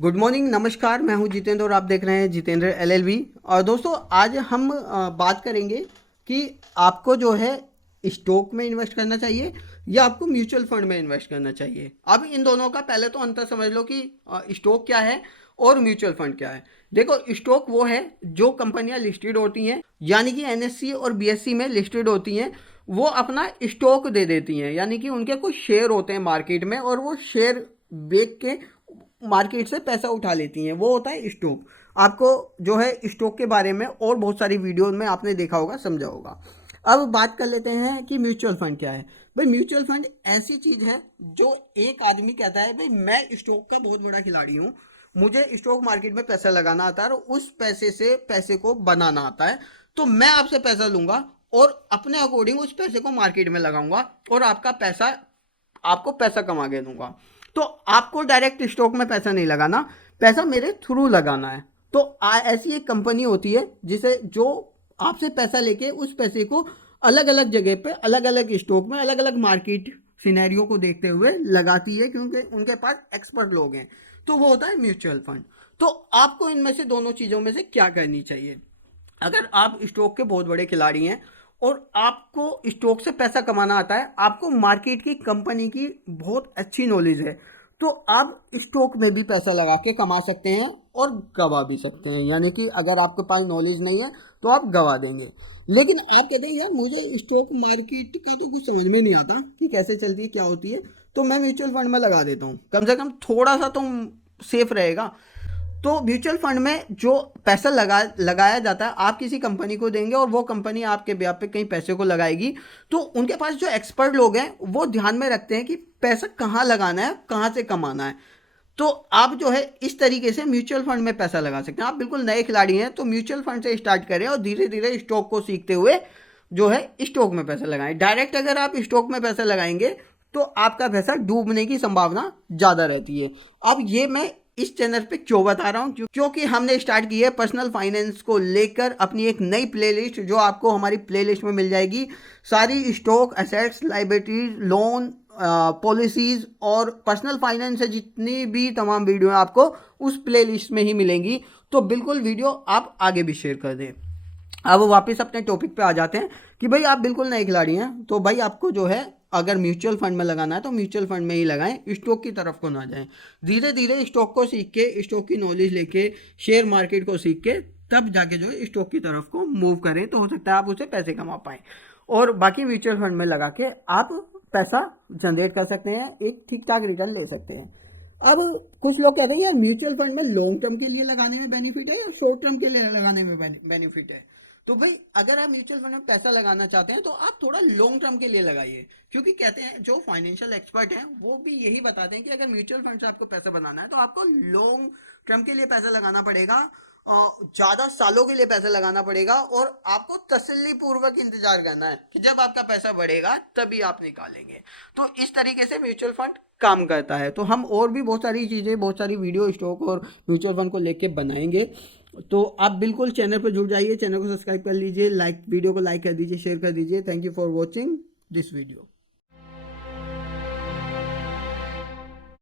Good morning, नमस्कार। मैं हूं जितेंद्र और आप देख रहे हैं जितेंद्र एलएलबी। और दोस्तों आज हम बात करेंगे कि आपको जो है स्टॉक में इन्वेस्ट करना चाहिए या आपको म्यूचुअल फंड में इन्वेस्ट करना चाहिए। अब इन दोनों का पहले तो अंतर समझ लो कि स्टॉक क्या है और म्यूचुअल फंड क्या है। देखो, स्टॉक वो है जो कंपनियां लिस्टेड होती हैं, यानी कि एनएससी और बीएससी में लिस्टेड होती हैं। वो अपना स्टॉक दे देती हैं, यानी कि उनके कुछ शेयर होते हैं मार्केट में और वो शेयर बेच के मार्केट से पैसा उठा लेती हैं। वो होता है स्टॉक। आपको जो है स्टॉक के बारे में और बहुत सारी वीडियो में आपने देखा होगा, समझा होगा। अब बात कर लेते हैं कि म्यूचुअल फंड क्या है। भाई म्यूचुअल फंड ऐसी चीज है जो एक आदमी कहता है भाई मैं स्टॉक का बहुत बड़ा खिलाड़ी हूँ, मुझे स्टॉक मार्केट में पैसा लगाना आता है और उस पैसे से पैसे को बनाना आता है, तो मैं आपसे पैसा लूंगा और अपने अकॉर्डिंग उस पैसे को मार्केट में लगाऊंगा और आपको पैसा कमा के दूंगा। तो आपको डायरेक्ट स्टॉक में पैसा नहीं लगाना, पैसा मेरे थ्रू लगाना है। तो ऐसी एक कंपनी होती है जिसे जो आपसे पैसा लेके उस पैसे को अलग अलग जगह पे अलग अलग स्टॉक में अलग अलग मार्केट सिनेरियो को देखते हुए लगाती है, क्योंकि उनके पास एक्सपर्ट लोग हैं। तो वो होता है म्यूचुअल फंड। तो आपको इनमें से दोनों चीज़ों में से क्या करनी चाहिए? अगर आप स्टॉक के बहुत बड़े खिलाड़ी हैं और आपको स्टॉक से पैसा कमाना आता है, आपको मार्केट की कंपनी की बहुत अच्छी नॉलेज है, तो आप स्टॉक में भी पैसा लगा के कमा सकते हैं और गवा भी सकते हैं। यानी कि अगर आपके पास नॉलेज नहीं है तो आप गवा देंगे। लेकिन आप कहते हैं यार मुझे स्टॉक मार्केट का तो कुछ समझ में नहीं आता कि कैसे चलती है, क्या होती है, तो मैं म्यूचुअल फंड में लगा देता हूँ, कम से कम थोड़ा सा तो सेफ रहेगा। तो म्यूचुअल फंड में जो पैसा लगाया जाता है, आप किसी कंपनी को देंगे और वो कंपनी आपके ब्याह पे कहीं पैसे को लगाएगी। तो उनके पास जो एक्सपर्ट लोग हैं वो ध्यान में रखते हैं कि पैसा कहाँ लगाना है, कहाँ से कमाना है। तो आप जो है इस तरीके से म्यूचुअल फंड में पैसा लगा सकते हैं। आप बिल्कुल नए खिलाड़ी हैं तो म्यूचुअल फंड से स्टार्ट करें और धीरे धीरे स्टॉक को सीखते हुए जो है स्टॉक में पैसा लगाएं। डायरेक्ट अगर आप स्टॉक में पैसा लगाएंगे तो आपका पैसा डूबने की संभावना ज़्यादा रहती है। अब ये मैं इस चैनल पे क्यों बता रहा हूँ, क्योंकि हमने स्टार्ट की है पर्सनल फाइनेंस को लेकर अपनी एक नई प्लेलिस्ट, जो आपको हमारी प्लेलिस्ट में मिल जाएगी। सारी stock, assets, liabilities, loan, policies और पर्सनल फाइनेंस से जितनी भी तमाम वीडियो आपको उस प्लेलिस्ट में ही मिलेंगी। तो बिल्कुल वीडियो आप आगे भी शेयर कर दें। अब वापस अपने टॉपिक पे आ जाते हैं कि भाई आप बिल्कुल नए खिलाड़ी हैं, तो भाई आपको जो है अगर म्यूचुअल फंड में लगाना है तो म्यूचुअल फंड में ही लगाएं, स्टॉक की तरफ को ना जाएं। धीरे धीरे स्टॉक को सीख के, स्टॉक की नॉलेज लेके, शेयर मार्केट को सीख के तब जाके जो है स्टॉक की तरफ को मूव करें, तो हो सकता है आप उसे पैसे कमा पाएं और बाकी म्यूचुअल फंड में लगा के आप पैसा जनरेट कर सकते हैं, एक ठीक ठाक रिटर्न ले सकते हैं। अब कुछ लोग कहते हैं यार म्यूचुअल फंड में लॉन्ग टर्म के लिए लगाने में बेनिफिट है या शॉर्ट टर्म के लिए लगाने में बेनिफिट है। तो भाई अगर आप म्यूचुअल फंड में पैसा लगाना चाहते हैं तो आप थोड़ा लॉन्ग टर्म के लिए लगाइए, क्योंकि कहते हैं जो फाइनेंशियल एक्सपर्ट हैं वो भी यही बताते हैं कि अगर म्यूचुअल फंड से आपको पैसा बनाना है तो आपको लॉन्ग टर्म के लिए पैसा लगाना पड़ेगा, ज्यादा सालों के लिए पैसा लगाना पड़ेगा और आपको तसल्ली पूर्वक इंतजार करना है कि जब आपका पैसा बढ़ेगा तभी आप निकालेंगे। तो इस तरीके से म्यूचुअल फंड काम करता है। तो हम और भी बहुत सारी चीज़ें, बहुत सारी वीडियो स्टॉक और म्यूचुअल फंड को लेके बनाएंगे। तो आप बिल्कुल चैनल पर जुड़ जाइए, चैनल को सब्सक्राइब कर लीजिए, वीडियो को लाइक कर दीजिए, शेयर कर दीजिए। Thank you for watching this video.